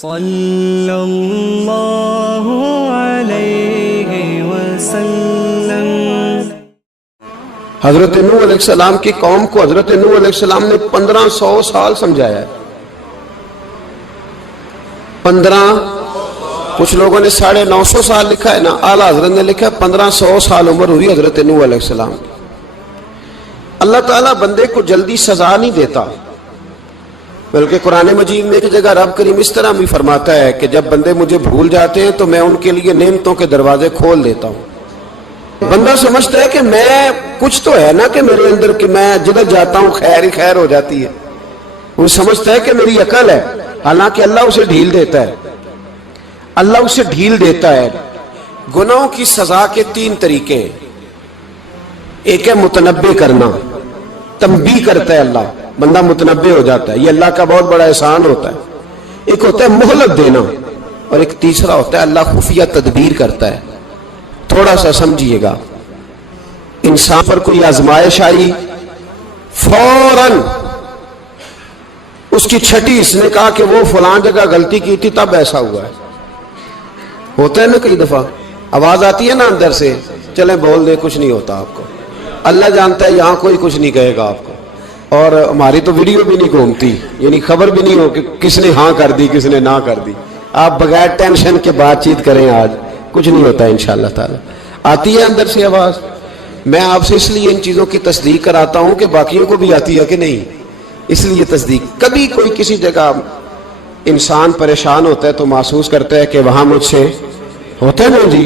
صلی اللہ علیہ وسلم۔ حضرت نوح علیہ السلام کی قوم کو حضرت نوح علیہ السلام نے 1500 سال سمجھایا ہے۔ 15، کچھ لوگوں نے 950 سال لکھا ہے نا، اعلیٰ حضرت نے لکھا ہے 1500 سال عمر ہوئی حضرت نوح علیہ السلام کی۔ اللہ تعالیٰ بندے کو جلدی سزا نہیں دیتا، بلکہ قرآن مجید میں ایک جگہ رب کریم اس طرح بھی فرماتا ہے کہ جب بندے مجھے بھول جاتے ہیں تو میں ان کے لیے نعمتوں کے دروازے کھول دیتا ہوں۔ بندہ سمجھتا ہے کہ میں کچھ تو ہے نا کہ میرے اندر کہ میں جدھر جاتا ہوں خیر ہی خیر ہو جاتی ہے، وہ سمجھتا ہے کہ میری عقل ہے، حالانکہ اللہ اسے ڈھیل دیتا ہے۔ اللہ اسے ڈھیل دیتا ہے۔ گناہوں کی سزا کے 3 طریقے ہیں۔ ایک ہے متنبع کرنا، تنبیہ کرتا ہے اللہ، بندہ متنبع ہو جاتا ہے، یہ اللہ کا بہت بڑا احسان ہوتا ہے۔ ایک ہوتا ہے مہلت دینا، اور ایک تیسرا ہوتا ہے اللہ خفیہ تدبیر کرتا ہے۔ تھوڑا سا سمجھیے گا، انسان پر کوئی آزمائش آئی، فوراً اس کی چھٹی اس نے کہا کہ وہ فلاں جگہ غلطی کی تھی تب ایسا ہوا ہے۔ ہوتا ہے نا کئی دفعہ آواز آتی ہے نا اندر سے، چلیں بول دیں کچھ نہیں ہوتا آپ کو، اللہ جانتا ہے یہاں کوئی کچھ نہیں کہے گا آپ کو، اور ہماری تو ویڈیو بھی نہیں گھومتی، یعنی خبر بھی نہیں ہو کہ کس نے ہاں کر دی کس نے نہ کر دی۔ آپ بغیر ٹینشن کے بات چیت کریں، آج کچھ نہیں ہوتا انشاءاللہ تعالی۔ آتی ہے اندر سے آواز، میں آپ سے اس لیے ان چیزوں کی تصدیق کراتا ہوں کہ باقیوں کو بھی آتی ہے کہ نہیں، اس لیے تصدیق۔ کبھی کوئی کسی جگہ انسان پریشان ہوتا ہے تو محسوس کرتا ہے کہ وہاں مجھ سے ہوتا ہے نا جی،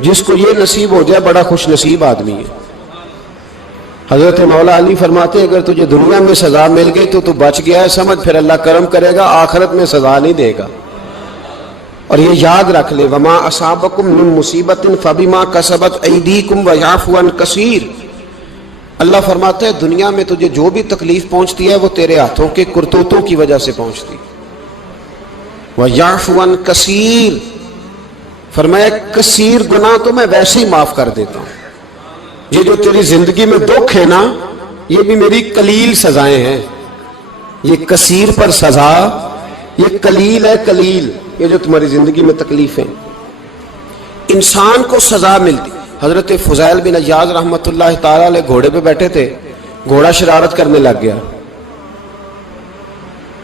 جس کو یہ نصیب ہو جائے بڑا خوش نصیب آدمی ہے۔ حضرت مولا علی فرماتے ہیں اگر تجھے دنیا میں سزا مل گئی تو بچ گیا ہے، سمجھ پھر اللہ کرم کرے گا، آخرت میں سزا نہیں دے گا۔ اور یہ یاد رکھ لے، وما اصابکم من مصیبت فبما کسبت ایدیکم ویعفو عن کثیر۔ اللہ فرماتا ہے دنیا میں تجھے جو بھی تکلیف پہنچتی ہے وہ تیرے ہاتھوں کے کرتوتوں کی وجہ سے پہنچتی، ویعفو عن کثیر، فرمایا کثیر گناہ تو میں ویسے ہی معاف کر دیتا ہوں۔ یہ جو تیری زندگی میں دکھ ہے نا، یہ بھی میری قلیل سزائیں ہیں۔ یہ کثیر پر سزا، یہ قلیل ہے، قلیل یہ جو تمہاری زندگی میں تکلیف ہیں۔ انسان کو سزا ملتی۔ حضرت فضیل بن عیاض رحمۃ اللہ تعالی علیہ گھوڑے پہ بیٹھے تھے، گھوڑا شرارت کرنے لگ گیا،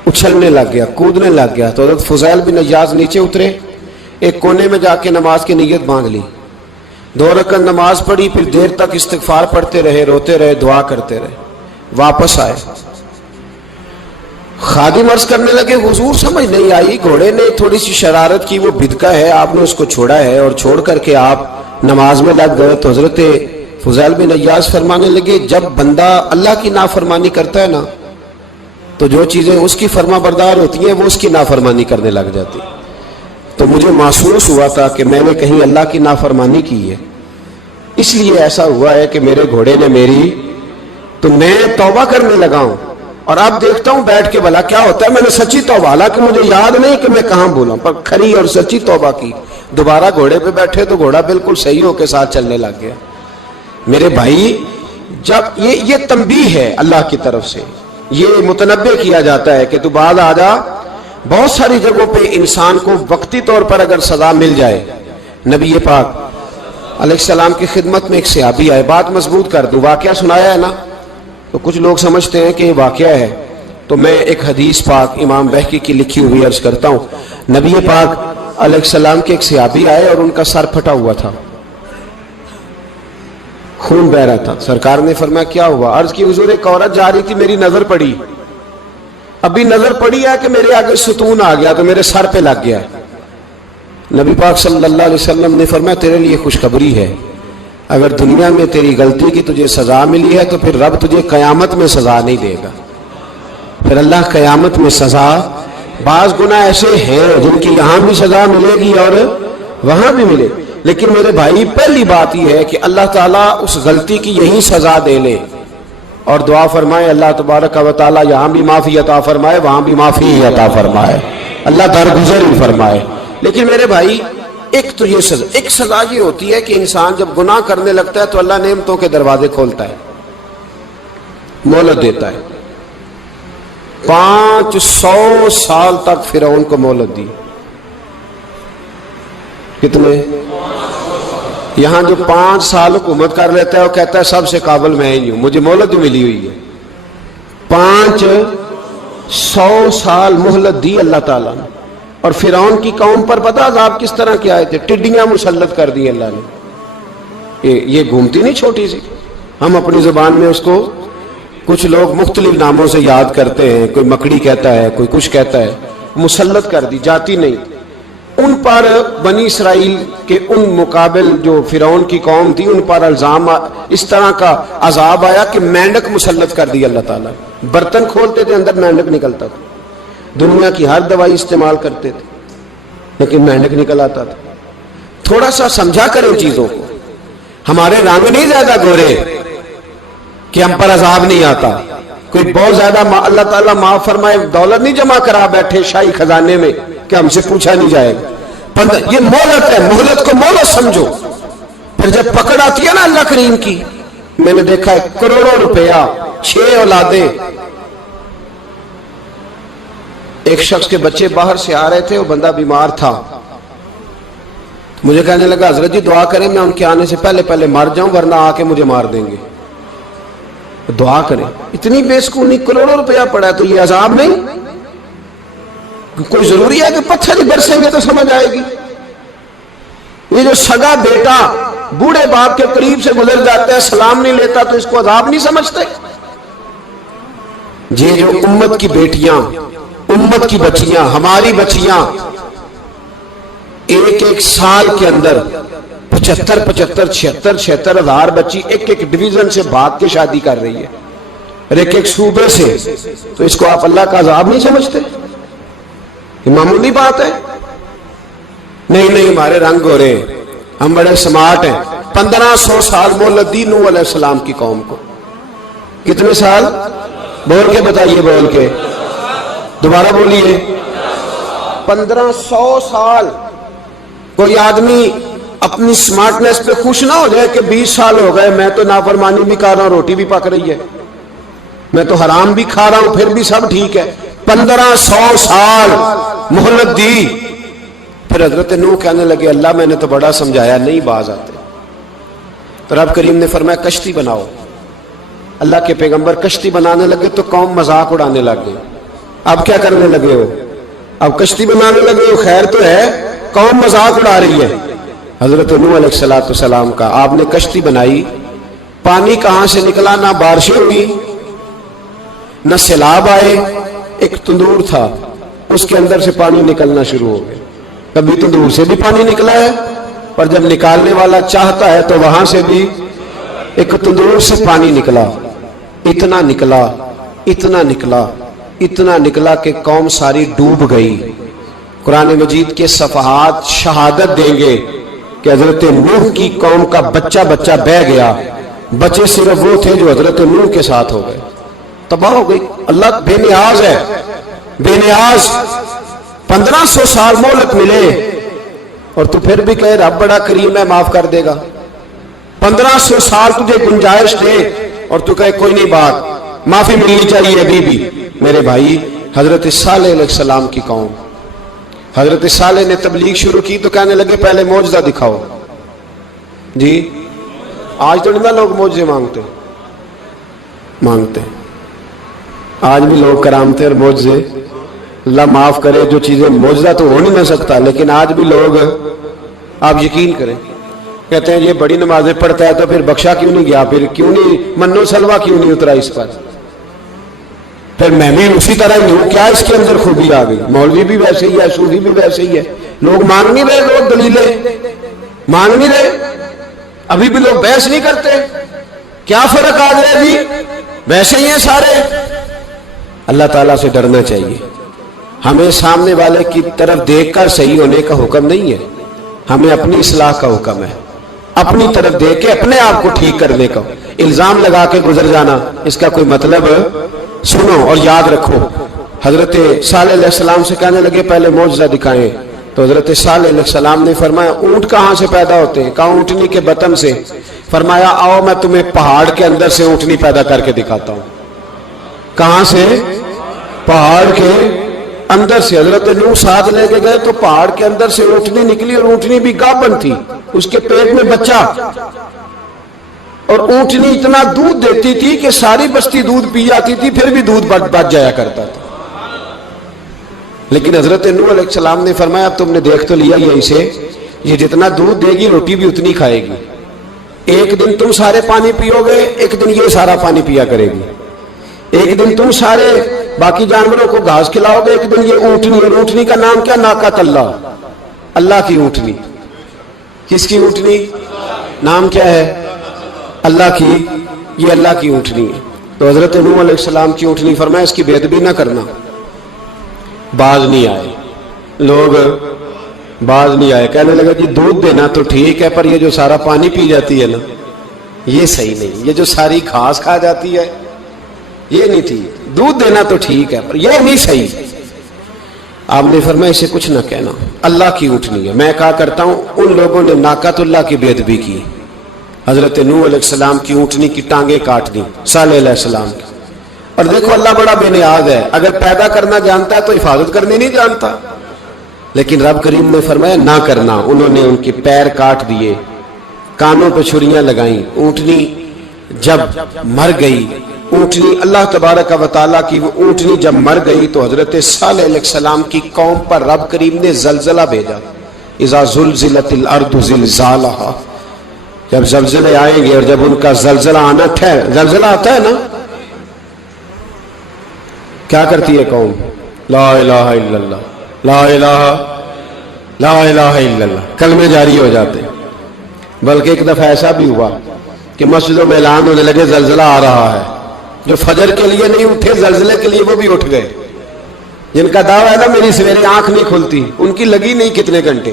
اچھلنے لگ گیا، کودنے لگ گیا، تو حضرت فضیل بن عیاض نیچے اترے، ایک کونے میں جا کے نماز کی نیت باندھ لی، 2 رکعت نماز پڑھی، پھر دیر تک استغفار پڑھتے رہے، روتے رہے، دعا کرتے رہے، واپس آئے۔ خادم عرض کرنے لگے حضور سمجھ نہیں آئی، گھوڑے نے تھوڑی سی شرارت کی، وہ بدکا ہے، آپ نے اس کو چھوڑا ہے اور چھوڑ کر کے آپ نماز میں لگ گئے۔ تو حضرت فضیل بن عیاض فرمانے لگے جب بندہ اللہ کی نافرمانی کرتا ہے نا تو جو چیزیں اس کی فرما بردار ہوتی ہیں وہ اس کی نافرمانی کرنے لگ جاتی۔ تو مجھے محسوس ہوا تھا کہ میں نے کہیں اللہ کی نافرمانی کی ہے، اس لیے ایسا ہوا ہے کہ میرے گھوڑے نے میری، تو میں توبہ کرنے لگا ہوں، اور اب دیکھتا ہوں بیٹھ کے بھلا کیا ہوتا ہے۔ میں نے سچی توبہ، حالانکہ مجھے یاد نہیں کہ میں کہاں بولا، پر کھری اور سچی توبہ کی۔ دوبارہ گھوڑے پہ بیٹھے تو گھوڑا بالکل صحیحوں کے ساتھ چلنے لگ گیا۔ میرے بھائی جب یہ تنبیہ ہے اللہ کی طرف سے، یہ متنبع کیا جاتا ہے کہ تو بعد آ جا۔ بہت ساری جگہوں پہ انسان کو وقتی طور پر اگر سزا مل جائے، نبی پاک علیہ السلام کی خدمت میں ایک صحابی آئے، بات مضبوط کر دوں، واقعہ سنایا ہے نا تو کچھ لوگ سمجھتے ہیں کہ یہ واقعہ ہے، تو میں ایک حدیث پاک امام بہقی کی لکھی ہوئی عرض کرتا ہوں۔ نبی پاک علیہ السلام کے ایک صحابی آئے اور ان کا سر پھٹا ہوا تھا، خون بہ رہا تھا۔ سرکار نے فرمایا کیا ہوا؟ عرض کی حضور ایک عورت جا رہی تھی، میری نظر پڑی، ابھی نظر پڑی ہے کہ میرے آگے ستون آ گیا تو میرے سر پہ لگ گیا ہے۔ نبی پاک صلی اللہ علیہ وسلم نے فرمایا تیرے لیے خوشخبری ہے، اگر دنیا میں تیری غلطی کی تجھے سزا ملی ہے تو پھر رب تجھے قیامت میں سزا نہیں دے گا، پھر اللہ قیامت میں سزا۔ بعض گناہ ایسے ہیں جن کی یہاں بھی سزا ملے گی اور وہاں بھی ملے، لیکن میرے بھائی پہلی بات یہ ہے کہ اللہ تعالیٰ اس غلطی کی یہی سزا دے لے، اور دعا فرمائے اللہ تبارک و تعالیٰ یہاں بھی معافی عطا فرمائے، وہاں بھی معافی عطا فرمائے، اللہ درگزر ہی فرمائے۔ لیکن میرے بھائی ایک تو یہ سزا، ایک سزا یہ ہوتی ہے کہ انسان جب گناہ کرنے لگتا ہے تو اللہ نعمتوں کے دروازے کھولتا ہے، مہلت دیتا ہے۔ 500 سال تک فرعون کو مہلت دی. کتنے؟ یہاں جو 5 سال حکومت کر لیتا ہے وہ کہتا ہے سب سے قابل میں ہی ہوں, مجھے مہلت ملی ہوئی ہے. 500 سال مہلت دی اللہ تعالیٰ نے. اور فرعون کی قوم پر پتہ عذاب کس طرح کے آئے تھے؟ ٹڈیاں مسلط کر دی اللہ نے. یہ گھومتی نہیں چھوٹی سی, ہم اپنی زبان میں اس کو کچھ لوگ مختلف ناموں سے یاد کرتے ہیں, کوئی مکڑی کہتا ہے, کوئی کچھ کہتا ہے. مسلط کر دی, جاتی نہیں. ان پر بنی اسرائیل کے ان مقابل جو فرعون کی قوم تھی ان پر الزام اس طرح کا عذاب آیا کہ مینڈک مسلط کر دی اللہ تعالیٰ. برتن کھولتے تھے اندر مینڈک نکلتا تھا. دنیا کی ہر دوائی استعمال کرتے تھے لیکن مینڈک نکل آتا تھا. تھوڑا سا سمجھا کریں چیزوں کو. ہمارے رنگ نہیں زیادہ گورے کہ ہم پر عذاب نہیں آتا. کوئی بہت زیادہ اللہ تعالیٰ معاف فرمائے دولت نہیں جمع کرا بیٹھے شاہی خزانے میں کہ ہم سے پوچھا نہیں جائے گا. یہ مہلت ہے, مہلت کو مہلت سمجھو. پھر جب پکڑ آتی ہے نا اللہ کریم کی, میں نے دیکھا ہے کروڑوں روپیہ 6 اولادیں. ایک شخص کے بچے باہر سے آ رہے تھے, وہ بندہ بیمار تھا. مجھے کہنے لگا حضرت جی دعا کریں میں ان کے آنے سے پہلے مر جاؤں ورنہ آ کے مجھے مار دیں گے. دعا کریں. اتنی بے سکونی, کروڑوں روپیہ پڑا ہے تو یہ عذاب نہیں؟ کوئی ضروری ہے کہ پتھر ہی برسیں گے تو سمجھ آئے گی؟ یہ جو سگا بیٹا بوڑھے باپ کے قریب سے گزر جاتا ہے سلام نہیں لیتا تو اس کو عذاب نہیں سمجھتے؟ یہ جو امت کی بیٹیاں, امت کی بچیاں, ہماری بچیاں ایک سال کے اندر 75,000 ہزار بچی ایک ڈویژن سے بھاگ کے شادی کر رہی ہے اور ایک صوبے سے, تو اس کو آپ اللہ کا عذاب نہیں سمجھتے؟ یہ معمولی بات ہے؟ نہیں, ہمارے رنگ ہو رہے, ہم بڑے سمارٹ ہیں. 1500 سال مہلت دی نوح علیہ السلام کی قوم کو. کتنے سال؟ بول کے بتائیے, بول کے دوبارہ بولیے. 1500 سال. کوئی آدمی اپنی سمارٹنس پہ خوش نہ ہو جائے کہ 20 سال ہو گئے میں تو نافرمانی بھی کر رہا ہوں, روٹی بھی پک رہی ہے, میں تو حرام بھی کھا رہا ہوں, پھر بھی سب ٹھیک ہے. 1500 سال مہلت دی. پھر حضرت نوح کہنے لگے اللہ میں نے تو بڑا سمجھایا, نہیں باز آتے. تو رب کریم نے فرمایا کشتی بناؤ. اللہ کے پیغمبر کشتی بنانے لگے تو قوم مذاق اڑانے لگ گئی. اب کیا کرنے لگے ہو؟ اب کشتی بنانے لگے ہو, خیر تو ہے, قوم مذاق اڑا رہی ہے. حضرت نوح علیہ السلام کا آپ نے کشتی بنائی, پانی کہاں سے نکلا؟ نہ بارشیں ہوئی نہ سیلاب آئے. ایک تندور تھا, اس کے اندر سے پانی نکلنا شروع ہو گیا. کبھی تندور سے بھی پانی نکلا ہے, پر جب نکالنے والا چاہتا ہے تو وہاں سے بھی ایک تندور سے پانی نکلا. اتنا نکلا, اتنا نکلا, اتنا نکلا کہ قوم ساری ڈوب گئی. قرآن مجید کے صفحات شہادت دیں گے کہ حضرت نوح کی قوم کا بچہ بہ گیا. بچے صرف وہ تھے جو حضرت نوح کے ساتھ ہو گئے, تباہ ہو گئی. اللہ بے نیاز ہے, بے نیاز. 1500 سال مہلت ملے اور تو پھر بھی کہے رب بڑا کریم ہے معاف کر دے گا. 1500 سال تجھے گنجائش دے اور تو کہے کوئی نہیں, بات معافی ملنی چاہیے ابھی بھی. میرے بھائی, حضرت صالح علیہ السلام کی قوم, حضرت صالح نے تبلیغ شروع کی تو کہنے لگے پہلے معجزہ دکھاؤ. جی آج تو نہیں لوگ معجزے مانگتے ہیں. آج بھی لوگ کرامتے اور معجزے, اللہ معاف کرے, جو چیزیں معجزہ تو ہو نہیں نہ سکتا, لیکن آج بھی لوگ, آپ یقین کریں, کہتے ہیں یہ بڑی نمازیں پڑھتا ہے تو پھر بخشا کیوں نہیں گیا, پھر کیوں نہیں منو سلوا کیوں نہیں اترا اس پر, پھر میں بھی اسی طرح ہی ہوں, کیا اس کے اندر خوبی آ گئی؟ مولوی بھی ویسے ہی ہے, صوفی بھی ویسے ہی ہے. لوگ مانگ نہیں رہے, لوگ دلیلیں مانگ نہیں رہے, ابھی بھی لوگ بحث نہیں کرتے. کیا فرق آ گیا جی؟ ویسے ہی ہیں سارے. اللہ تعالیٰ سے ڈرنا چاہیے. ہمیں سامنے والے کی طرف دیکھ کر صحیح ہونے کا حکم نہیں ہے, ہمیں اپنی اصلاح کا حکم ہے. اپنی طرف دیکھ کے اپنے آپ کو ٹھیک کرنے کا. الزام لگا کے گزر جانا, اس کا کوئی مطلب سنو اور یاد رکھو. حضرت صالح علیہ السلام سے کہنے لگے پہلے معجزہ دکھائیں, تو حضرت صالح علیہ السلام نے فرمایا اونٹ کہاں سے پیدا ہوتے ہیں؟ کہا اونٹنی کے بطن سے. فرمایا آؤ میں تمہیں پہاڑ کے اندر سے اونٹنی پیدا کر کے دکھاتا ہوں. کہاں سے؟ پہاڑ کے اندر سے حضرت نوح ساتھ لے کے گئے تو پہاڑ کے اندر سے اونٹنی نکلی اور اونٹنی بھی گابن تھی، اس کے پیٹ میں بچہ، اور اونٹنی اتنا دودھ دیتی تھی کہ ساری بستی دودھ پی جاتی تھی، پھر بھی دودھ بچ جایا کرتا تھا۔ لیکن حضرت نوح علیہ السلام نے فرمایا اب تم نے دیکھ تو لیا یہیں سے، یہ جتنا دودھ دے گی روٹی بھی اتنی کھائے گی، ایک دن تم سارے پانی پیو گے، ایک دن یہ سارا پانی پیا کرے گی، ایک دن تم سارے باقی جانوروں کو گھاس کھلاؤ گے، ایک دن یہ اونٹنی، اور اونٹنی کا نام کیا؟ ناقۃ اللہ، اللہ کی اونٹنی۔ کس کی اونٹنی؟ نام کیا ہے؟ اللہ کی، یہ اللہ کی اونٹنی ہے۔ تو حضرت نوح علیہ السلام کی اونٹنی فرمایا اس کی بے ادبی نہ کرنا۔ باز نہیں آئے لوگ، باز نہیں آئے، کہنے لگا جی دودھ دینا تو ٹھیک ہے، پر یہ جو سارا پانی پی جاتی ہے نا یہ صحیح نہیں، یہ جو ساری گھاس کھا جاتی ہے یہ نہیں تھی، دودھ دینا تو ٹھیک ہے پر یہ نہیں صحیح۔ آپ نے فرمایا اسے کچھ نہ کہنا، اللہ کی اونٹنی ہے۔ میں کہا کرتا ہوں ان لوگوں نے ناقۃ اللہ کی بے ادبی کی، حضرت نوح علیہ السلام کی اونٹنی کی ٹانگیں کاٹ دی، صالح علیہ السلام کی۔ اور دیکھو اللہ بڑا بے نیاز ہے، اگر پیدا کرنا جانتا ہے تو حفاظت کرنی نہیں جانتا، لیکن رب کریم نے فرمایا نہ کرنا۔ انہوں نے ان کے پیر کاٹ دیے، کانوں پہ چھریاں لگائیں۔ اونٹنی جب مر گئی، اونٹنی اللہ تبارک و تعالیٰ کی وہ اونٹنی جب مر گئی تو حضرت صالح علیہ السلام کی قوم پر رب کریم نے زلزلہ بھیجا، اذا زلزلت الارض زلزالہا، جب زلزلے آئیں گے اور جب ان کا زلزلہ آنا زلزلہ آتا ہے نا، کیا کرتی ہے قوم؟ لا الہ الا اللہ، لا الہ الا اللہ، کلمے جاری ہو جاتے ہیں۔ بلکہ ایک دفعہ ایسا بھی ہوا کہ مسجدوں میں اعلان ہونے لگے زلزلہ آ رہا ہے، جو فجر کے لیے نہیں اٹھے زلزلے کے لیے وہ بھی اٹھ گئے، جن کا دعویٰ ہے نا میری سویرے آنکھ نہیں کھلتی، ان کی لگی نہیں کتنے گھنٹے،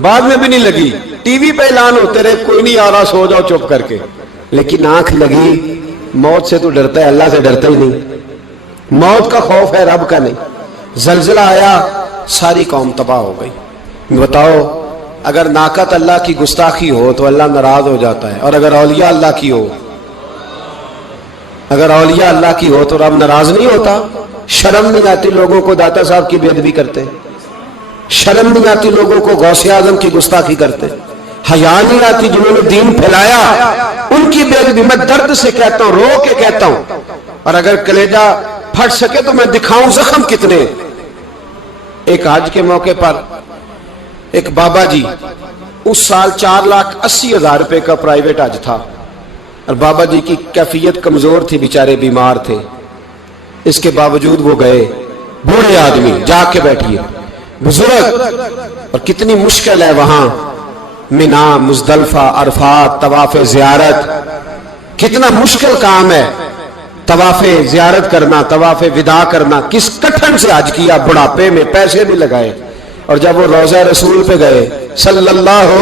بعد میں بھی نہیں لگی، ٹی وی پہ اعلان ہوتے رہے کوئی نہیں آ رہا سو جاؤ چپ کر کے، لیکن آنکھ لگی۔ موت سے تو ڈرتا ہے، اللہ سے ڈرتا ہی نہیں، موت کا خوف ہے رب کا نہیں۔ زلزلہ آیا، ساری قوم تباہ ہو گئی۔ بتاؤ اگر ناقۃ اللہ کی گستاخی ہو تو اللہ ناراض ہو جاتا ہے، اور اگر اولیاء اللہ کی ہو، اگر اولیاء اللہ کی ہو تو رب ناراض نہیں ہوتا؟ شرم نہیں آتی لوگوں کو داتا صاحب کی بے ادبی کرتے، شرم نہیں آتی لوگوں کو غوث اعظم کی گستاخی کرتے، حیا نہیں آتی جنہوں نے دین پھیلایا ان کی بے ادبی؟ میں درد سے کہتا ہوں، رو کے کہتا ہوں، اور اگر کلیجہ پھٹ سکے تو میں دکھاؤں زخم کتنے۔ ایک حج کے موقع پر ایک بابا جی، اس سال 4,80,000 روپے کا پرائیویٹ حج تھا، اور بابا جی کی کیفیت کمزور تھی، بیچارے بیمار تھے، اس کے باوجود وہ گئے، بوڑھے آدمی، جا کے بیٹھیے بزرگ، اور کتنی مشکل ہے وہاں مینا، مزدلفہ، عرفات، طواف زیارت، کتنا مشکل کام ہے طواف زیارت کرنا، طواف وداع کرنا۔ کس کٹھن سے حج کیا، بڑھاپے میں، پیسے بھی لگائے، اور جب وہ روضہ رسول پہ گئے صلی اللہ،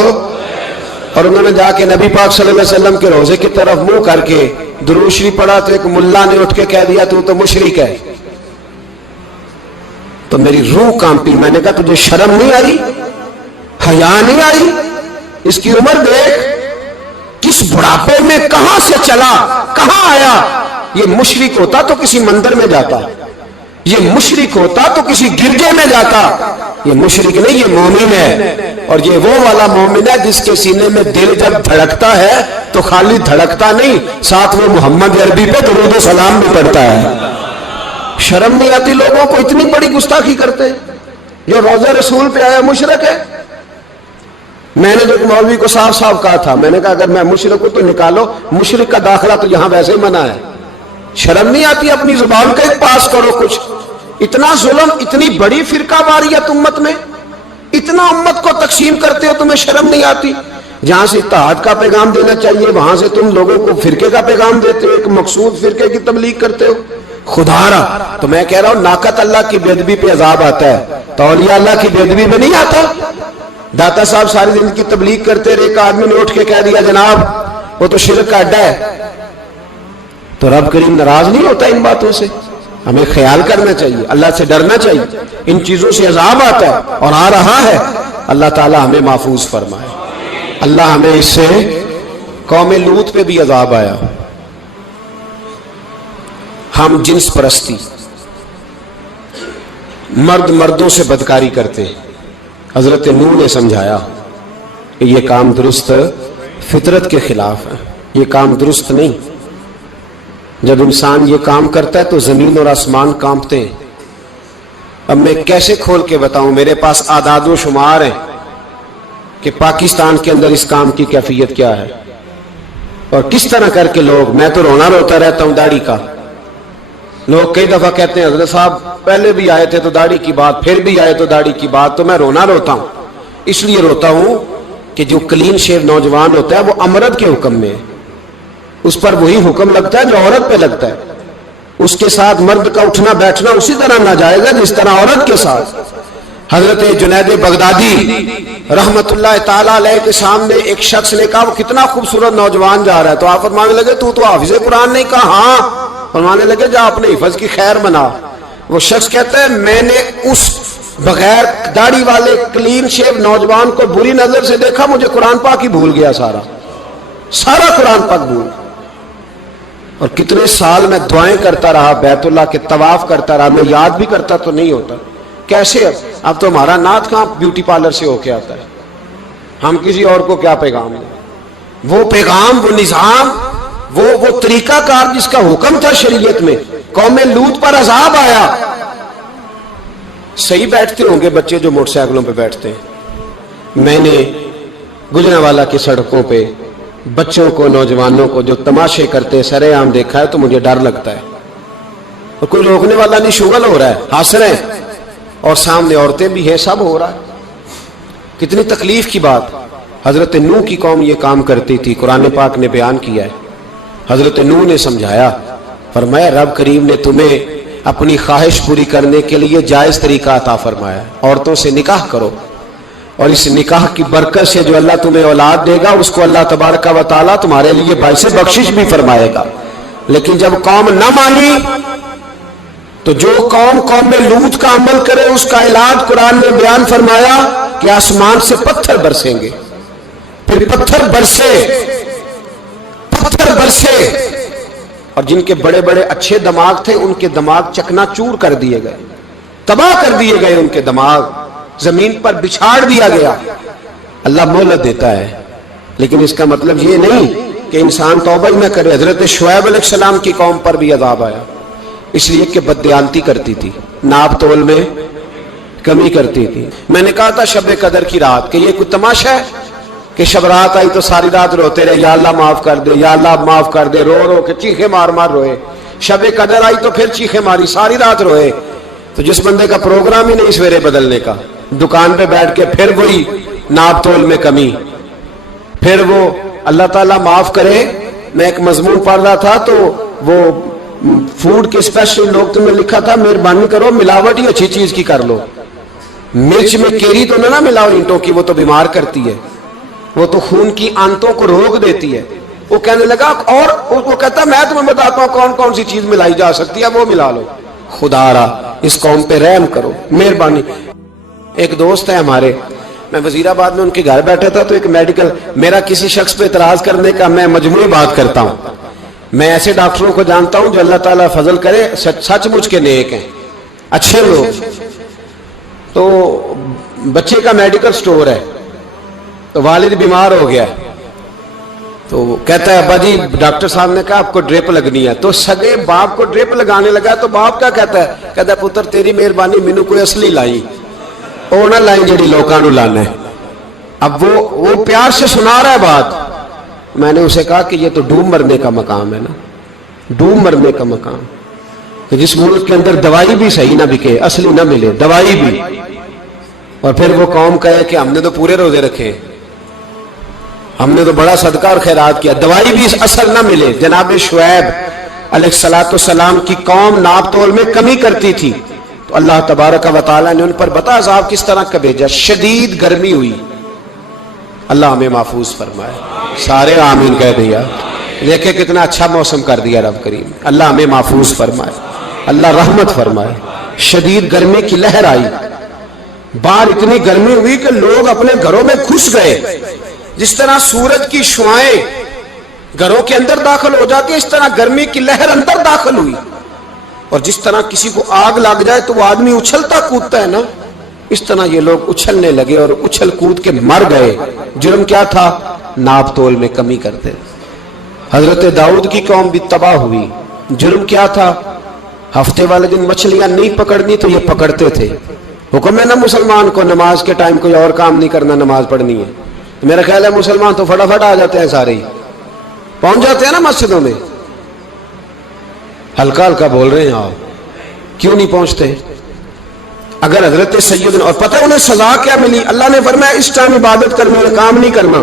اور انہوں نے جا کے نبی پاک صلی اللہ علیہ وسلم کے روضے کی طرف منہ کر کے درود شریف پڑھا تو ایک ملا نے اٹھ کے کہہ دیا تو مشرک ہے۔ تو میری روح کانپی، میں نے کہا تجھے شرم نہیں آئی، حیا نہیں آئی؟ اس کی عمر دیکھ، کس بڑھاپے میں کہاں سے چلا، کہاں آیا۔ یہ مشرک ہوتا تو کسی مندر میں جاتا، یہ مشرک ہوتا تو کسی گرجے میں جاتا، یہ مشرک نہیں، یہ مومن ہے، اور یہ وہ والا مومن ہے جس کے سینے میں دل جب دھڑکتا ہے تو خالی دھڑکتا نہیں، ساتھ وہ محمد عربی پہ درود و سلام بھی پڑھتا ہے۔ شرم نہیں آتی لوگوں کو، اتنی بڑی گستاخی کرتے، جو روضہ رسول پہ آیا مشرک ہے۔ میں نے جو مولوی کو صاف صاف کہا تھا، میں نے کہا اگر میں مشرک ہوں تو نکالو، مشرک کا داخلہ تو یہاں ویسے منع ہے۔ شرم نہیں آتی؟ اپنی زبان کا ایک پاس کرو کچھ۔ اتنا ظلم، اتنی بڑی فرقہ واریت امت میں، اتنا امت کو تقسیم کرتے ہو، تمہیں شرم نہیں آتی؟ جہاں سے اتحاد کا پیغام دینا چاہیے وہاں سے تم لوگوں کو فرقے کا پیغام دیتے ہو، ایک مقصود فرقے کی تبلیغ کرتے ہو۔ خدا را، تو میں کہہ رہا ہوں ناقۃ اللہ کی بے ادبی پہ عذاب آتا ہے، تو اولیاء اللہ کی بے ادبی پہ نہیں آتا۔ داتا صاحب ساری زندگی تبلیغ کرتے رہے، ایک آدمی نے اٹھ کے کہہ دیا جناب وہ تو شرک کا اڈا ہے، تو رب کریم ناراض نہیں ہوتا ان باتوں سے؟ ہمیں خیال کرنا چاہیے، اللہ سے ڈرنا چاہیے، ان چیزوں سے عذاب آتا ہے اور آ رہا ہے۔ اللہ تعالی ہمیں محفوظ فرمائے۔ اللہ ہمیں اس سے، قوم لوط پہ بھی عذاب آیا، ہم جنس پرستی، مرد مردوں سے بدکاری کرتے. حضرت نوح نے سمجھایا کہ یہ کام درست فطرت کے خلاف ہے, یہ کام درست نہیں. جب انسان یہ کام کرتا ہے تو زمین اور آسمان کانپتے ہیں. اب میں کیسے کھول کے بتاؤں, میرے پاس اعداد و شمار ہیں کہ پاکستان کے اندر اس کام کی کیفیت کیا ہے اور کس طرح کر کے لوگ, میں تو رونا روتا رہتا ہوں داڑھی کا. لوگ کئی دفعہ کہتے ہیں حضرت صاحب پہلے بھی آئے تھے تو داڑھی کی بات, پھر بھی آئے تو داڑھی کی بات. تو میں رونا روتا ہوں, اس لیے روتا ہوں کہ جو کلین شیو نوجوان ہوتا ہے وہ امرد کے حکم میں ہے, اس پر وہی حکم لگتا ہے جو عورت پہ لگتا ہے. اس کے ساتھ مرد کا اٹھنا بیٹھنا اسی طرح ناجائز ہے جس طرح عورت کے ساتھ. حضرت جنید بغدادی رحمت اللہ تعالیٰ علیہ کے سامنے ایک شخص نے کہا وہ کتنا خوبصورت نوجوان جا رہا ہے, تو آپ فرمانے لگے تو حافظ قرآن نہیں؟ کہا ہاں. فرمانے لگے جا اپنے حفظ کی خیر بنا. وہ شخص کہتا ہے میں نے اس بغیر داڑھی والے کلین شیو نوجوان کو بری نظر سے دیکھا, مجھے قرآن پاک ہی بھول گیا, سارا قرآن پاک بھول. اور کتنے سال میں دعائیں کرتا رہا, بیت اللہ کے طواف کرتا رہا, میں یاد بھی کرتا تو نہیں ہوتا. کیسے اب تو ہمارا نعت کہاں بیوٹی پارلر سے ہو کے آتا ہے, ہم کسی اور کو کیا پیغام دیں. وہ پیغام, وہ نظام, وہ طریقہ کار جس کا حکم تھا شریعت میں. قوم لوط پر عذاب آیا. صحیح بیٹھتے ہوں گے بچے جو موٹر سائیکلوں پہ بیٹھتے ہیں. میں نے گجرانوالہ کی سڑکوں پہ بچوں کو, نوجوانوں کو جو تماشے کرتے سرے عام دیکھا ہے تو مجھے ڈر لگتا ہے. اور کوئی روکنے والا نہیں, شغل ہو رہا ہے, ہنس رہے ہیں, اور سامنے عورتیں بھی ہیں, سب ہو رہا ہے. کتنی تکلیف کی بات. حضرت نوح کی قوم یہ کام کرتی تھی, قرآن پاک نے بیان کیا ہے. حضرت نوح نے سمجھایا, فرمایا رب کریم نے تمہیں اپنی خواہش پوری کرنے کے لیے جائز طریقہ عطا فرمایا, عورتوں سے نکاح کرو, اور اس نکاح کی برکت سے جو اللہ تمہیں اولاد دے گا اس کو اللہ تبارک و تعالیٰ تمہارے لیے باعث بخشش بھی فرمائے گا. لیکن جب قوم نہ مانی تو جو قوم لوط کا عمل کرے اس کا علاج قرآن نے بیان فرمایا کہ آسمان سے پتھر برسیں گے. پھر پتھر برسے اور جن کے بڑے بڑے اچھے دماغ تھے ان کے دماغ چکنا چور کر دیے گئے, تباہ کر دیے گئے, ان کے دماغ زمین پر بچھاڑ دیا گیا. اللہ مہلت دیتا ہے, لیکن اس کا مطلب یہ نہیں کہ انسان توبہ نہ کرے. حضرت شعیب علیہ السلام کی قوم پر بھی عذاب آیا, اس لیے کہ بددیانتی کرتی تھی, ناپ تول میں کمی کرتی تھی. میں نے کہا تھا شب قدر کی رات کہ یہ کوئی تماشا ہے کہ شب رات آئی تو ساری رات روتے رہے, یا اللہ معاف کر دے, یا اللہ معاف کر دے, رو رو کے چیخے مار مار روئے. شب قدر آئی تو پھر چیخے ماری, ساری رات روئے. تو جس بندے کا پروگرام ہی نہیں سویرے بدلنے کا, دکان پہ بیٹھ کے پھر وہی ناپ تول میں کمی, پھر وہ اللہ تعالیٰ معاف کرے. میں ایک مضمون پڑھ رہا تھا تو وہ فوڈ کے اسپیشل لوگ میں لکھا تھا مہربانی کرو ملاوٹ ہی اچھی چیز کی کر لو, مرچ میں کیری تو نہ ملاؤ اینٹوں کی, وہ تو بیمار کرتی ہے, وہ تو خون کی آنتوں کو روک دیتی ہے. وہ کہنے لگا, اور وہ کہتا میں تمہیں بتاتا ہوں کون کون سی چیز ملائی جا سکتی ہے, وہ ملا لو. خدا را اس قوم پہ رحم کرو, مہربانی. ایک دوست ہے ہمارے, میں وزیر آباد میں ان کے گھر بیٹھا تھا تو ایک میڈیکل, میرا کسی شخص پہ اعتراض کرنے کا میں مجموعی بات کرتا ہوں. میں ایسے ڈاکٹروں کو جانتا ہوں جو اللہ تعالیٰ فضل کرے سچ مچ کے نیک ہیں, اچھے لوگ. تو بچے کا میڈیکل سٹور ہے, تو والد بیمار ہو گیا, تو کہتا ہے ابا جی ڈاکٹر صاحب نے کہا آپ کو ڈرپ لگنی ہے. تو سگے باپ کو ڈرپ لگانے لگا تو باپ کیا کہتا ہے پتر تیری مہربانی مینو کوئی اصلی لائی, وہ نہ لائیں جڑی لوکاں نو لانا ہے. اب وہ پیار سے سنا رہا ہے بات. میں نے اسے کہا کہ یہ تو ڈوب مرنے کا مقام ہے نا, ڈوب مرنے کا مقام, کہ جس ملک کے اندر دوائی بھی صحیح نہ بکے, اصلی نہ ملے دوائی بھی, اور پھر وہ قوم کہے کہ ہم نے تو پورے روزے رکھے, ہم نے تو بڑا صدقہ اور خیرات کیا, دوائی بھی اثر نہ ملے. جناب شعیب علیہ السلام کی قوم ناپ تول میں کمی کرتی تھی, تو اللہ تبارک و تعالیٰ نے ان پر بتا عذاب کس طرح کا بھیجا. شدید گرمی ہوئی, اللہ ہمیں محفوظ فرمائے. سارے آمین کہہ دیا. دیکھیں کتنا اچھا موسم کر دیا رب کریم, اللہ ہمیں محفوظ فرمائے, اللہ رحمت فرمائے. شدید گرمی کی لہر آئی, باہر اتنی گرمی ہوئی کہ لوگ اپنے گھروں میں گھس گئے. جس طرح سورج کی شعائیں گھروں کے اندر داخل ہو جاتی ہے, اس طرح گرمی کی لہر اندر داخل ہوئی. اور جس طرح کسی کو آگ لگ جائے تو وہ آدمی اچھلتا کودتا ہے نا، اس طرح یہ لوگ اچھلنے لگے اور اچھل کود کے مر گئے۔ جرم کیا تھا؟ ناپ تول میں کمی کرتے۔ حضرت داؤد کی قوم بھی تباہ ہوئی۔ جرم کیا تھا؟ ہفتے والے دن مچھلیاں نہیں پکڑنی تو یہ پکڑتے تھے۔ حکم ہے نا مسلمان کو نماز کے ٹائم کوئی اور کام نہیں کرنا، نماز پڑھنی ہے۔ میرا خیال ہے مسلمان تو فٹافٹ آ جاتے ہیں، سارے ہی پہنچ جاتے ہیں نا مسجدوں میں۔ ہلکا ہلکا بول رہے ہیں آپ، کیوں نہیں پہنچتے؟ اگر حضرت سیدنا، اور پتہ انہیں سزا کیا ملی؟ اللہ نے فرمایا اس ٹائم عبادت کرنا ہے، کام نہیں کرنا،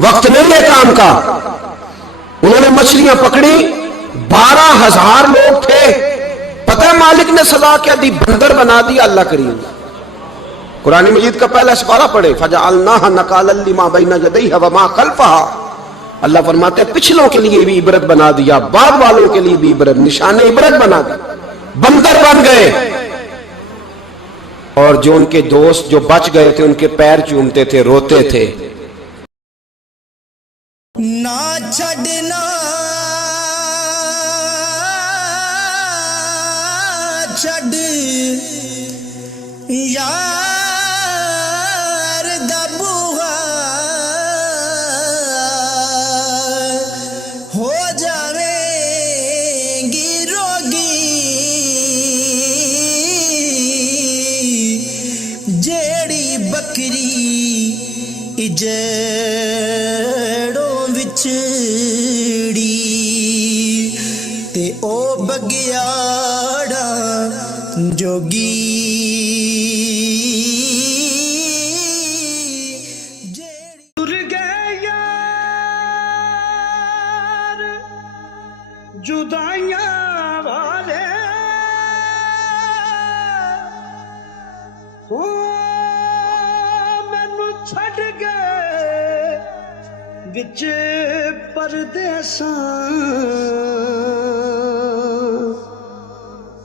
وقت نہیں ہے کام کا۔ انہوں نے مچھلیاں پکڑی، 12,000 لوگ تھے۔ پتہ ہے مالک نے سزا کیا دی؟ بندر بنا دیا اللہ کریم۔ قرآن مجید کا پہلا سپارہ پڑھے، فَجَعَلْنَاهَا نَكَالًا لِمَا بَيْنَ يَدَيْهَا وَمَا خَلْفَهَا۔ اللہ فرماتے ہیں پچھلوں کے لیے بھی عبرت بنا دیا، بعد والوں کے لیے بھی عبرت، نشان عبرت بنا دیا۔ بندر بن گئے، اور جو ان کے دوست جو بچ گئے تھے ان کے پیر چومتے تھے، روتے تھے۔ نہ چھڈنا چھڈ یار دا بوہا، ہو جاویں گی روگی جیڑی بکری اجڑوں وچڑی، تے او بگیاڑا جوگی۔ ٹر گئے یار جدائیاں والے، مینوں چھڈ گئے وچ پردیساں،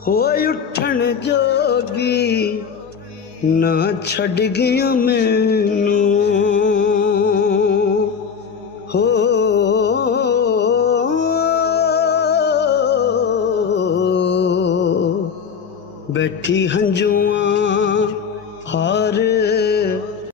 ہوئے اٹھن جوگی نہ چھڈ گیا مینوں، ہو بیٹھی ہنجواں ہار